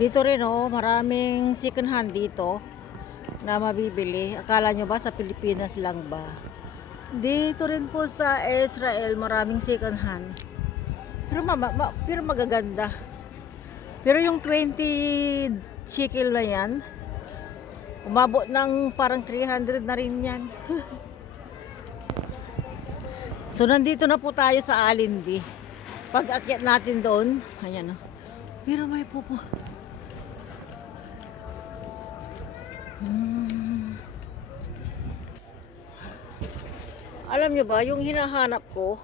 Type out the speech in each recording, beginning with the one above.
Dito rin oh, maraming second hand dito na mabibili. Akala nyo ba sa Pilipinas lang ba? Dito rin po sa Israel maraming second hand. Pero magaganda. Pero yung 20 shekel na yan, umabot ng parang 300 na rin yan. So nandito na po tayo sa Allenby. Pag akyat natin doon, ayan oh. Pero may pupo. Alam nyo ba, yung hinahanap ko,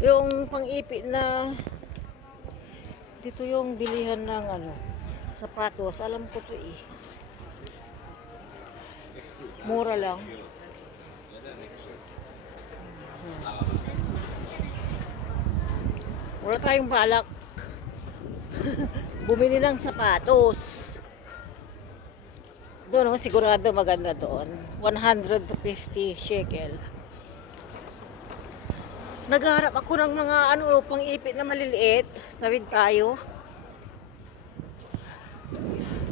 yung pang-ipit na, dito yung bilihan ng ano, sapatos. Alam ko to eh. Mura lang. Wala tayong balak bumili ng sapatos. Doon, oh, sigurado maganda doon. 150 shekel. Naghahanap ako ng mga ano, pang-ipit na maliliit. Tawid tayo.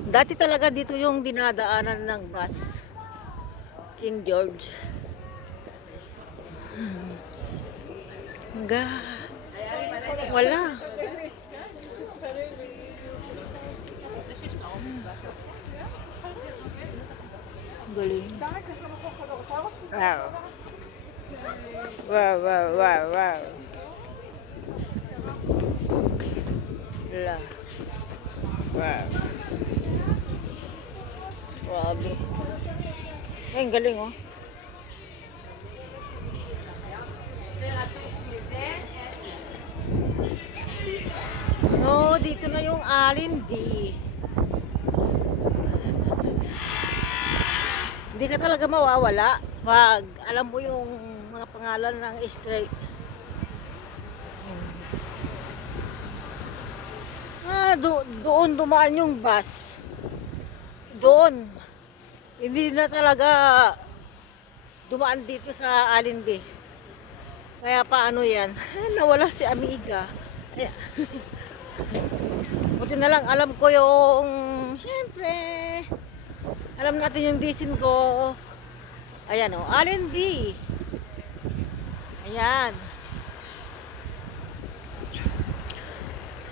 Dati talaga dito yung dinadaanan ng bus. King George. Wala. Galing. Wow. Wow, wow, wow, wow. La. Wow. Grabe. Ay, ang galing oh. So, dito na yung Allenby. Hindi ka talaga mawawala pag alam mo yung mga pangalan ng street. Doon dumaan yung bus. Doon. Hindi na talaga dumaan dito sa Allenby. Kaya paano yan? Nawala si Amiga. Buti na lang alam ko yung, syempre, alam natin yung disin ko. Ayan o, Allenby. Ayan.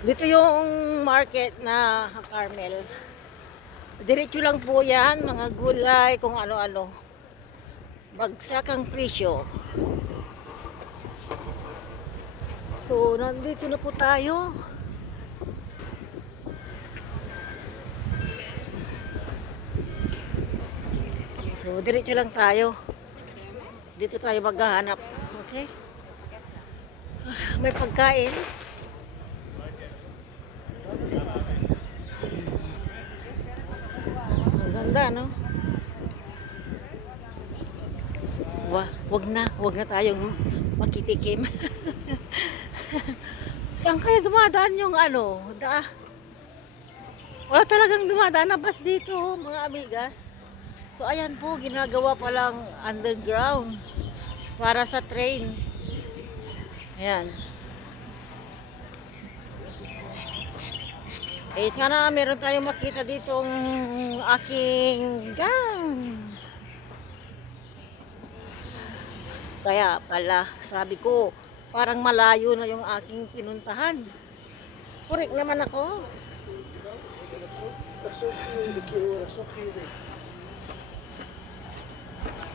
Dito yung market na Carmel. Diretso lang po yan, mga gulay, kung ano-ano. Bagsak ang presyo. So, nandito na po tayo. So, diretso lang tayo. Dito tayo maghahanap. Okay? May pagkain. Ang ganda, no? Wag na tayong makitikim. Saan kayo dumadaan yung ano? Wala talagang dumadaan na bus dito, mga amigas. So ayan po, ginagawa pa lang underground para sa train. Ayan. Eh sana meron tayong makita ditong aking gang. Kaya pala, sabi ko, parang malayo na yung aking pinuntahan. Correct naman ako.